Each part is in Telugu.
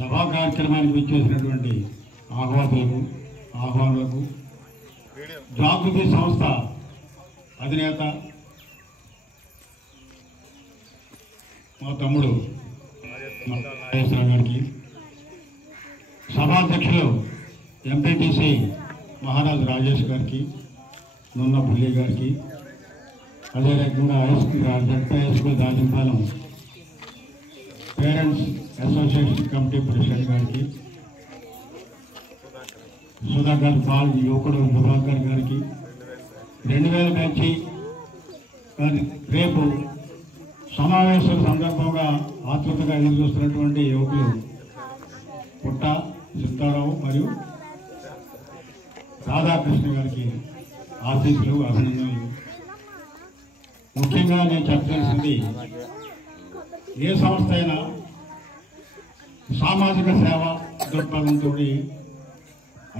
సభా కార్యక్రమానికి వచ్చేసినటువంటి ఆహ్వానులకు జాగృతి సంస్థ అధినేత మా తమ్ముడు నాగేశ్వరరావు గారికి, సభాధ్యక్షులు ఎంపీటీసీ మహారాజు రాజేష్ గారికి, నున్న బుల్లి గారికి, అదే రకంగా high school Rajampalem parents association committee president గారికి, సుధాకర్ పాల్ యువకుడు సుధాకర్ గారికి, 2000 బ్యాచ్ రేపు సమావేశం సందర్భంగా ఆతృతగా ఎదురు చూస్తున్నటువంటి యువకులు పుట్ట సీతారావు మరియు రాధాకృష్ణ గారికి ఆశీస్సులు, అభినందనలు. ముఖ్యంగా నేను చెప్పాల్సింది, ఏ సంస్థ అయినా సామాజిక సేవ దృక్పథంతో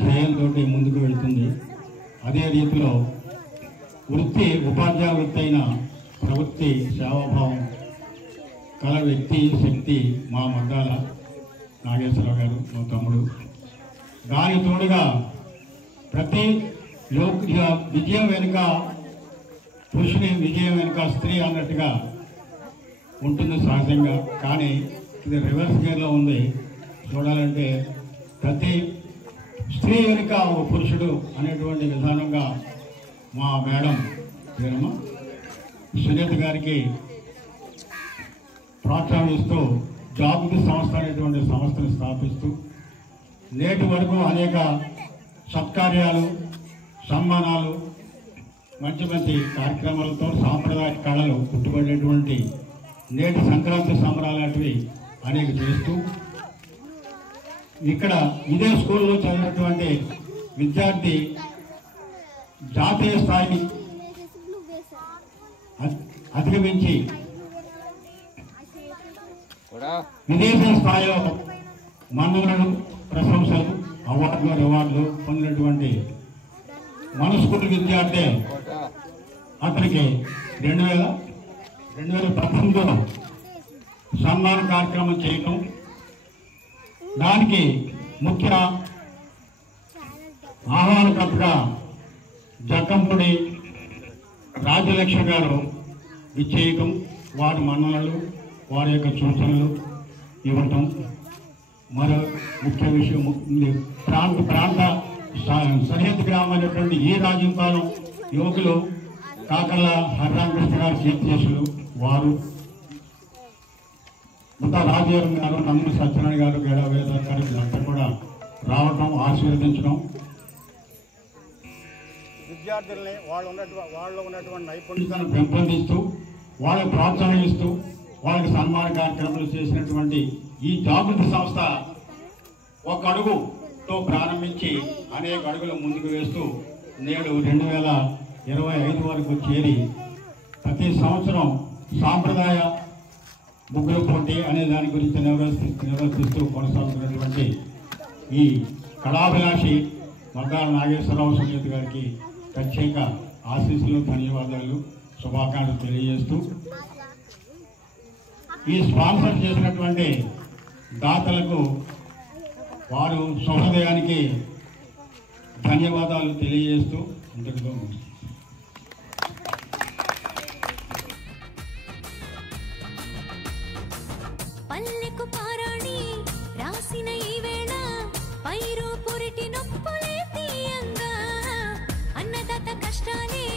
ధ్యేయంతో ముందుకు వెళ్తుంది. అదే రీతిలో ఉపాధ్యాయ వృత్తి అయిన ప్రవృత్తి సేవాభావం కల వ్యక్తి శక్తి మా మద్దాల నాగేశ్వరరావు గారు, మా తమ్ముడు. దాని తోడుగా ప్రతి విజయం వెనుక పురుషుని, విజయం వెనుక స్త్రీ అన్నట్టుగా ఉంటుంది సహజంగా. కానీ ఇది రివర్స్ గేర్లో ఉంది. చూడాలంటే ప్రతి స్త్రీ వెనుక ఒక పురుషుడు అనేటువంటి విధానంగా మా మేడం పేరమ్మ సునీత గారికి ప్రోత్సహిస్తూ జాగృతి సంస్థ అనేటువంటి సంస్థను స్థాపిస్తూ నేటి వరకు అనేక సత్కార్యాలు, సన్మానాలు, మంచి మంచి కార్యక్రమాలతో సాంప్రదాయ కళలు పుట్టుబడినటువంటి నేటి సంక్రాంతి సంబరాలటివి అనేక చేస్తూ ఇక్కడ ఇదే స్కూల్లో చదివినటువంటి విద్యార్థి జాతీయ స్థాయిని అధిగమించి విదేశీ స్థాయిలో మన్ననలు, ప్రశంసలు, రివార్డులు పొందినటువంటి మనస్ఫూర్తి విద్యార్థి అతనికి 2018లో సన్మాన కార్యక్రమం చేయటం, దానికి ముఖ్య ఆహ్వానకర్తగా జక్కంపూడి రాజ్యలక్ష్మి గారు విచ్చేయటం, వారి మన్ననలు, వారి యొక్క సూచనలు ఇవ్వటం. మరో ముఖ్య విషయం, ప్రాంత సరిహద్దు గ్రామైనటువంటి ఈ రాజంపాలెం యువకులు కాకర్ల హరిరామకృష్ణ గారు కీర్తిశేషులు, వారు ముతా రాజవరం గారు, నమ్మూరి సత్యనారాయణ గారు, గేడా వేదార్ గారు వీళ్ళంతా కూడా రావటం, ఆశీర్వదించడం, విద్యార్థుల్ని వాళ్ళలో ఉన్నటువంటి నైపుణ్యతను పెంపొందిస్తూ వాళ్ళకి ప్రోత్సహిస్తూ వాళ్ళకి సన్మాన కార్యక్రమాలు చేసినటువంటి ఈ జాగృతి సంస్థ ఒక అడుగుతో ప్రారంభించి అనేక అడుగులు ముందుకు వేస్తూ నేడు 2025 వరకు చేరి ప్రతి సంవత్సరం సాంప్రదాయ ముగ్గురు పోటీ అనే దాని గురించి నిర్వర్తిస్తూ కొనసాగుతున్నటువంటి ఈ కళాభిలాషి మద్దాల నాగేశ్వరరావు సునీత గారికి ప్రత్యేక ఆశీస్సులు, ధన్యవాదాలు, శుభాకాంక్షలు తెలియజేస్తూ ఈ స్పాన్సర్ చేసినటువంటి దాతలకు వారు శుభోదయానికి ధన్యవాదాలు తెలియజేస్తూ ఇంతటితో పల్లెకు పారాణి రాసిన ఈ వేళ పైరు పురిటి నొప్పులే తీయంగా అన్నదాత కష్టాలే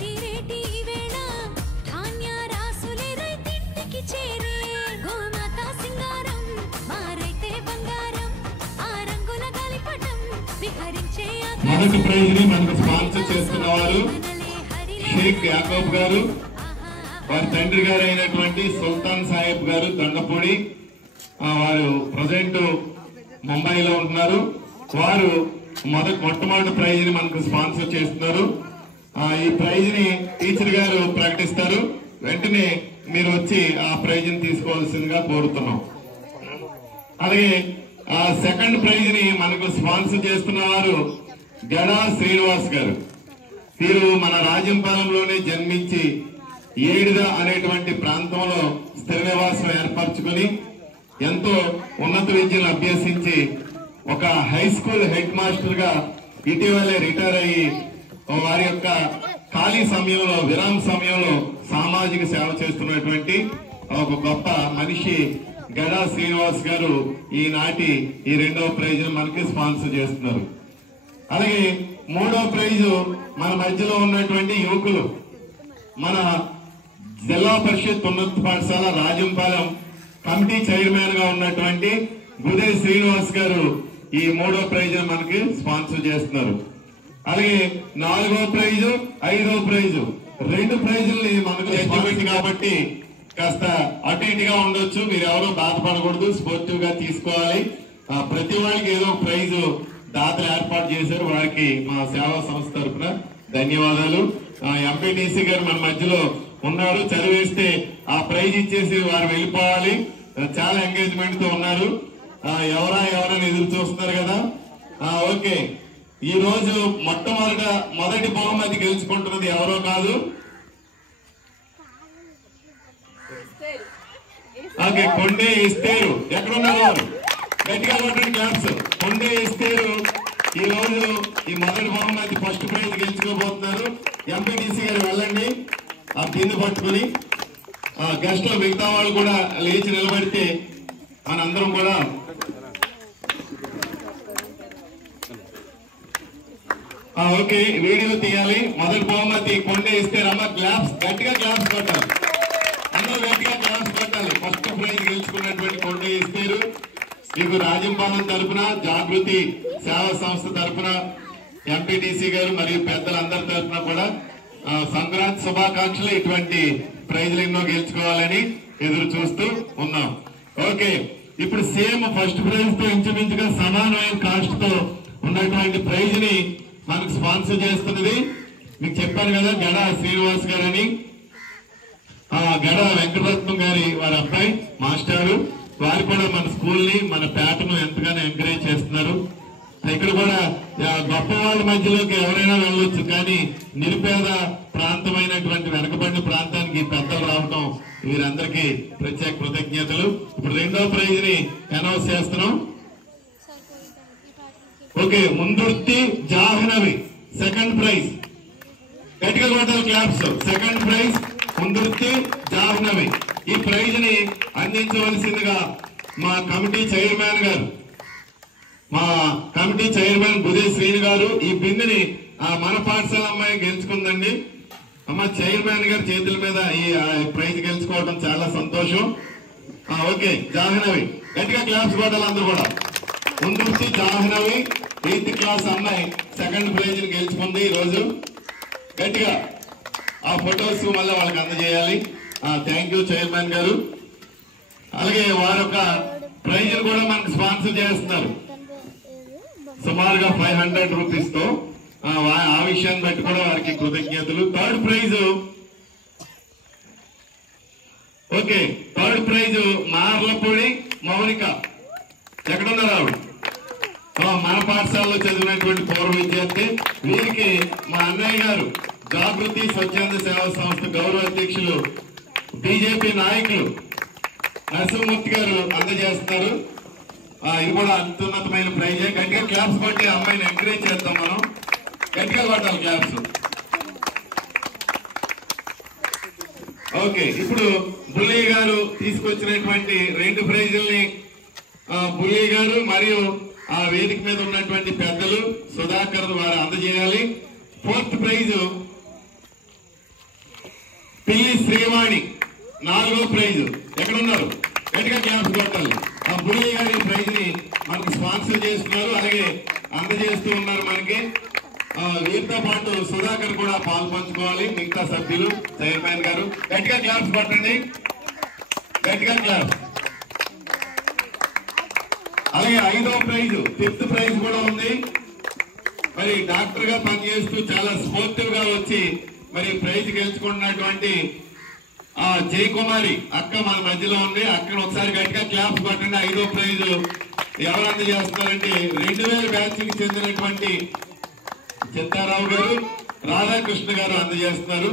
తీరేటి ఈ వేళ ధాన్య రాసులే రైతింటికి చేరే గోమాత సింగారం మారైతే బంగారం ఆ రంగుల గాలిపటం విహరించే మొదటి ప్రైజ్ ని మనకు స్పాన్సర్ చేస్తున్న వారు షేక్ యాకూబ్ గారు, వారి తండ్రి గారు అయినటువంటి సుల్తాన్ సాహెబ్ గారు దండపూడి, వారు ప్రజెంట్ ముంబైలో ఉంటున్నారు. వారు మొట్టమొదటి ప్రైజ్ ని మనకు స్పాన్సర్ చేస్తున్నారు. ఈ ప్రైజ్ ని టీచర్ గారు ప్రకటిస్తారు. వెంటనే మీరు వచ్చి ఆ ప్రైజ్ ని తీసుకోవాల్సిందిగా కోరుతున్నాం. అలాగే సెకండ్ ప్రైజ్ ని మనకు స్పాన్సర్ చేస్తున్న వారు గడా శ్రీనివాస్ గారు. వీరు మన రాజంపాలెంలోనే జన్మించి ఏడిద అనేటువంటి ప్రాంతంలో స్థిర నివాసం ఏర్పరచుకుని ఎంతో ఉన్నత విద్యను అభ్యసించి ఒక హై స్కూల్ హెడ్ మాస్టర్ గా ఇటీవలే రిటైర్ అయ్యి వారి యొక్క ఖాళీ సమయంలో విరామ సమయంలో సామాజిక సేవ చేస్తున్నటువంటి ఒక గొప్ప మనిషి గడా శ్రీనివాస్ గారు ఈనాటి ఈ 2వ ప్రైజ్ మనకి స్పాన్సర్ చేస్తున్నారు. అలాగే 3వ ప్రైజ్ మన మధ్యలో ఉన్నటువంటి యువకులు, మన జిల్లా పరిషత్ ఉన్నత పాఠశాల రాజంపాలెం కమిటీ చైర్మన్ గా ఉన్నటువంటి గుదే శ్రీనివాస్ గారు ఈ 3వ ప్రైజ్ మనకి స్పాన్సర్ చేస్తున్నారు. అలాగే 4వ ప్రైజ్ 5వ ప్రైజ్ 2 ప్రైజుల్ని మనకు జడ్జిమెంట్ కాబట్టి కాస్త అటు ఇటుగా ఉండొచ్చు. మీరు ఎవరో బాధపడకూడదు, స్పోర్టివ్ గా తీసుకోవాలి. ప్రతి వాళ్ళకి ఏదో ప్రైజ్ దాతలు ఏర్పాటు చేశారు, వారికి మా సేవా సంస్థ తరఫున ధన్యవాదాలు. ఎంపీటీసీ గారు మన మధ్యలో ఉన్నారు, చదివేస్తే ఆ ప్రైజ్ ఇచ్చేసి వారు వెళ్ళిపోవాలి. చాలా ఎంగేజ్మెంట్ తో ఉన్నారు. ఎవరైనా ఎదురు చూస్తున్నారు కదా. ఓకే, ఈ రోజు మొదటి బహుమతి గెలుచుకుంటున్నది ఎవరో కాదు. ఓకే, కొండే ఇస్తేరు. ఎక్కడున్నారు వారు? గట్టిగా కొట్టండి క్లాప్స్. కొండే ఇస్తేరు ఈ రోజు ఈ మొదటి బహుమతి ఫస్ట్ ప్రైజ్ గెలుచుకోబోతున్నారు. ఎంపీటీసీ గారు వెళ్ళండి ఆ బిందు పట్టుకుని. గెస్ట్ లో మిగతా వాళ్ళు కూడా లేచి నిలబడితే మనందరం కూడా ఓకే వీడియో తీయాలి. మొదటి బహుమతి కొండే ఇస్తేరు. అమ్మ క్లాప్స్, గట్టిగా క్లాప్స్ కొట్టాలి. అందరూ గట్టిగా క్లాప్స్ కొట్టాలి. ఫస్ట్ ప్రైజ్ గెలుచుకున్నటువంటి కొండే ఇస్తేరు మీకు రాజంపాలెం తరఫున, జాగృతి సేవా సంస్థ తరఫున, ఎంపీటీసీ గారు మరియు పెద్దలందరి తరఫున కూడా సంక్రాంతి శుభాకాంక్షలు. ఇటువంటి ప్రైజ్లు ఎన్నో గెలుచుకోవాలని ఎదురు చూస్తూ ఉన్నాం. ఓకే, ఇప్పుడు సేమ్ ఫస్ట్ ప్రైజ్ తో ఇంచుమించుగా సమానమైన కాస్ట్ తో ఉన్నటువంటి ప్రైజ్ ని మనకు స్పాన్సర్ చేస్తున్నది మీకు చెప్పాను కదా, గడా శ్రీనివాస్ గారని, గడా వెంకటరత్నం గారి వారి అబ్బాయి మాస్టారు. వారు కూడా మన స్కూల్ ని మన పేటను ఎంతగానో ఎంకరేజ్ చేస్తున్నారు. ఇక్కడ కూడా గొప్ప వాళ్ళ మధ్యలోకి ఎవరైనా వెళ్ళొచ్చు, కానీ నిరుపేద ప్రాంతమైనటువంటి వెనకబడిన ప్రాంతానికి పెద్దలు రావటం వీరందరికీ ప్రత్యేక కృతజ్ఞతలు. ఇప్పుడు 2వ ప్రైజ్ ని అనౌన్స్ చేస్తున్నాం. Okay, Mundurthi Jahnavi second prize. గట్టిగా కొట్టాలి claps. Second prize Mundurthi Jahnavi. ఈ ప్రైజ్ ని అందించవలసిందిగా మా కమిటీ చైర్మన్ గారు, మా కమిటీ చైర్మన్ గుదే శ్రీని గారు ఈ బిందుని మన పాఠశాల అమ్మాయి గెలుచుకుందండి. అమ్మ చైర్మన్ గారి చేతుల మీద ఈ ప్రైజ్ గెలుచుకోవడం చాలా సంతోషం. ఓకే, జాహ్నవి గట్టిగా క్లాప్స్ కొట్టాలి అందరూ కూడా. ముందుర్తి జాహ్నవి 8th క్లాస్ అమ్మాయి సెకండ్ ప్రైజ్ ని గెలుచుకుంది ఈ రోజు. గట్టిగా ఆ ఫొటోస్ మళ్ళీ వాళ్ళకి అందజేయాలి. థ్యాంక్ యూ చైర్మన్ గారు. అలాగే వారొక ప్రైజ్ కూడా మనకు స్పాన్సర్ చేస్తున్నారు సుమారుగా 500 రూపీస్ తో. ఆ విషయాన్ని బట్టి కూడా వారికి కృతజ్ఞతలు. Third prize, okay, third prize Marlapudi Mounika. ఎక్కడున్నారు ఆవిడ? మన పాఠశాలలో చదివినటువంటి పూర్వ విద్యార్థి. వీరికి మా అన్నయ్య గారు జాగృతి స్వచ్ఛంద సేవా సంస్థ గౌరవ అధ్యక్షులు బీజేపీ నాయకులు నరసింహమూర్తి గారు అందజేస్తున్నారు. ఇది కూడా అత్యున్నతమైన ప్రైజే. గట్టిగా క్లాప్స్ కొట్టి అమ్మాయిని ఎంకరేజ్ చేస్తాం మనం. గట్టిగా కొట్టాలి క్లాప్స్. ఓకే, ఇప్పుడు బుల్లయ్య గారు తీసుకొచ్చినటువంటి 2 ప్రైజుల్ని బుల్లయ్య గారు మరియు ఆ వేదిక మీద ఉన్నటువంటి పెద్దలు సుధాకర్ వారు అందజేయాలి. 4th ప్రైజ్ పిల్లి శ్రీవాణి. 4వ ప్రైజ్ ఎక్కడున్నారు? గట్టిగా క్లాప్స్ కొట్టాలి. ఆ బుల్లయ్య గారి ప్రైజ్ ని మనకు స్పాన్సర్ చేస్తున్నారు, అలాగే అందజేస్తూ ఉన్నారు మనకి. వీరితో పాటు సుధాకర్ కూడా పాలు పంచుకోవాలి, మిగతా సభ్యులు, చైర్మన్ గారు. గట్టిగా క్లాప్స్ కొట్టండి, గట్టిగా క్లాప్స్. అలాగే 5వ ప్రైజ్ 5th ప్రైజ్ కూడా ఉంది. మరి డాక్టర్ గా పనిచేస్తూ చాలా స్పోర్టివ్ గా వచ్చి మరి ప్రైజ్ గెలుచుకున్నటువంటి జయకుమారి అక్క మన మధ్యలో ఉంది. అక్కడ ఒకసారి గట్టిగా క్లాప్స్ కొట్టండి. 5వ ప్రైజ్ ఎవరు అందజేస్తున్నారంటే 2000 బ్యాచ్ కి చెందినటువంటి చిత్తారావు గారు, రాధాకృష్ణ గారు అందజేస్తున్నారు.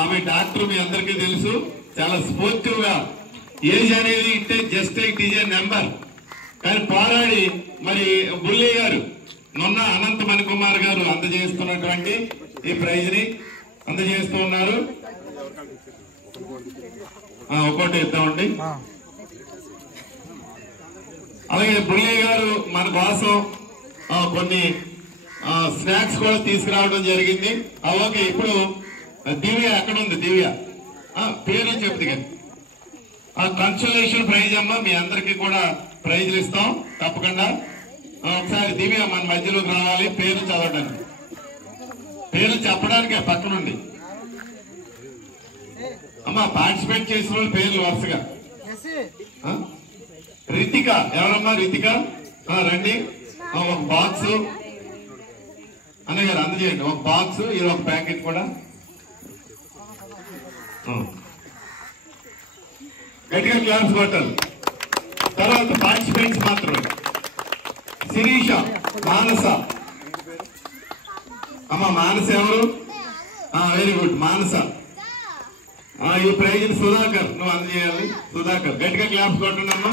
ఆమె డాక్టర్, మీ అందరికీ తెలుసు, చాలా స్పోర్టివ్ గా ఏజ్ అనేది just it is a number. కానీ పోరాడి మరి బుల్లి గారు మొన్న అనంత మణికుమార్ గారు అందజేస్తున్నటువంటి ఈ ప్రైజ్ ని అందజేస్తూ ఉన్నారు. ఒక్కోటి ఇద్దామండి. అలాగే బుల్లి గారు మన కోసం కొన్ని స్నాక్స్ కూడా తీసుకురావడం జరిగింది. ఓకే, ఇప్పుడు దివ్య ఎక్కడ ఉంది? దివ్య పేరు చెప్తుంది కానీ కన్సోలేషన్ ప్రైజ్ అమ్మ, మీ అందరికి కూడా ప్రైజ్లు ఇస్తాం తప్పకుండా. ఒకసారి దివ్య మన మధ్యలోకి రావాలి, పేరు చదవడానికి, పేరు చెప్పడానికే పక్కనుండి. అమ్మా పార్టిసిపేట్ చేసిన వాళ్ళు పేర్లు వరుసగా. రితిక ఎవరమ్మా? రితిక రండి. ఒక బాక్స్ అన్నయ్య గారు అందజేయండి. ఒక బాక్స్, ఇది ఒక ప్యాకెట్ కూడా. గట్టిగా క్లాప్స్ కొట్టాలి. తర్వాత పార్టిసిపెంట్స్ మాత్రమే. శిరీష, మానస. అమ్మ మానస ఎవరు? వెరీ గుడ్ మానస. ఈ ప్రైజ్ సుధాకర్ నువ్వు అందజేయాలి. సుధాకర్ గట్టిగా క్లాప్స్ కొట్టండి అమ్మా.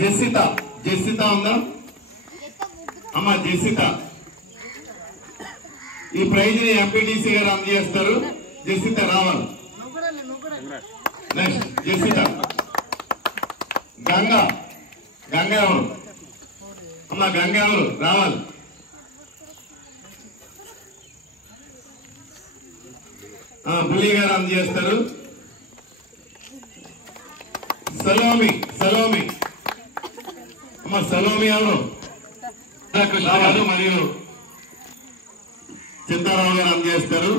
జెసిత, జెసిత ఉందా అమ్మ? జెసిత ఈ ప్రైజ్ ని ఎంపీటీసీ గారు అందజేస్తారు. జెసిత రావాలి. నెక్స్ట్ జెసిత. గంగా, గంగా ఎవరు అమ్మ? గంగా ఎవరు? రావాలి. బుల్లి గారు అందజేస్తారు. సలోమి, సలోమి అమ్మ. సలోమి ఎవరు? కృష్ణ గారు మరియు చింతారావు గారు అందజేస్తారు.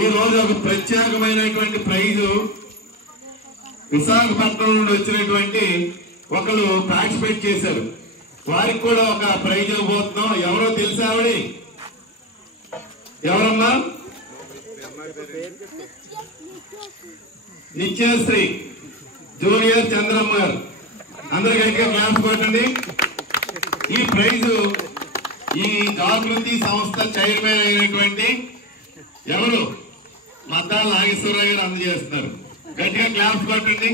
ఈ రోజు ఒక ప్రత్యేకమైనటువంటి ప్రైజు విశాఖపట్నం నుండి వచ్చినటువంటి ఒకరు పార్టిసిపేట్ చేశారు. వారికి కూడా ఒక ప్రైజ్ ఇవ్వబోతున్నాం. ఎవరో తెలుసా ఆవిడ? ఎవరమ్మా? నిత్యశ్రీ జూనియర్ చంద్రమ్మ గారు. అందరు గట్టిగా క్లాప్స్ కొట్టండి. ఈ ప్రైజు ఈ జాగృతి సంస్థ చైర్మన్ అయినటువంటి ఎవరు? మద్దాల నాగేశ్వరరావు గారు అందజేస్తున్నారు. గట్టిగా క్లాప్స్ కొట్టండి.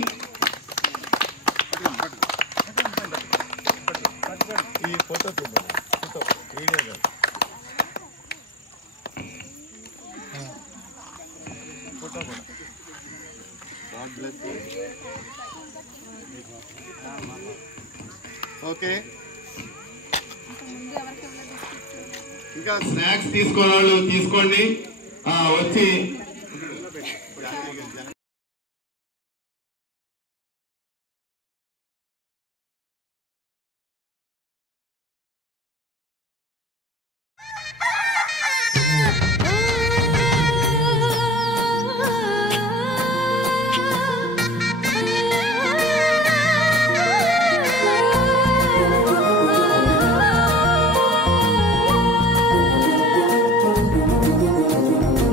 ఓకే, ఇంకా స్నాక్స్ తీసుకోవాలి వాళ్ళు తీసుకోండి. వచ్చి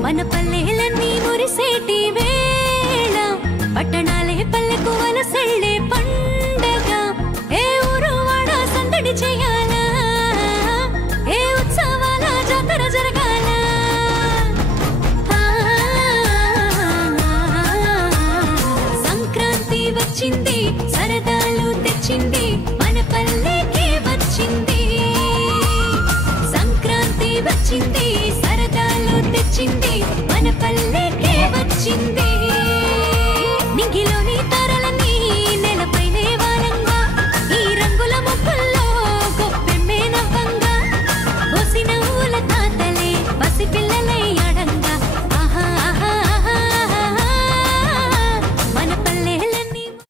మన పల్లెలన్నీ మురిసేటి వేళ, పట్టణాలే పల్లెకు వలసెళ్ళే పండగ. ఏ ఊరు వాడ సందడి చేయాలా, ఏ ఉత్సవాల జాతర జరగాల. సంక్రాంతి వచ్చింది, సరదాలు తెచ్చింది, మన పల్లెకే వచ్చింది. సంక్రాంతి వచ్చింది, సరదాలు తెచ్చింది, మన పల్లెకే వచ్చింది.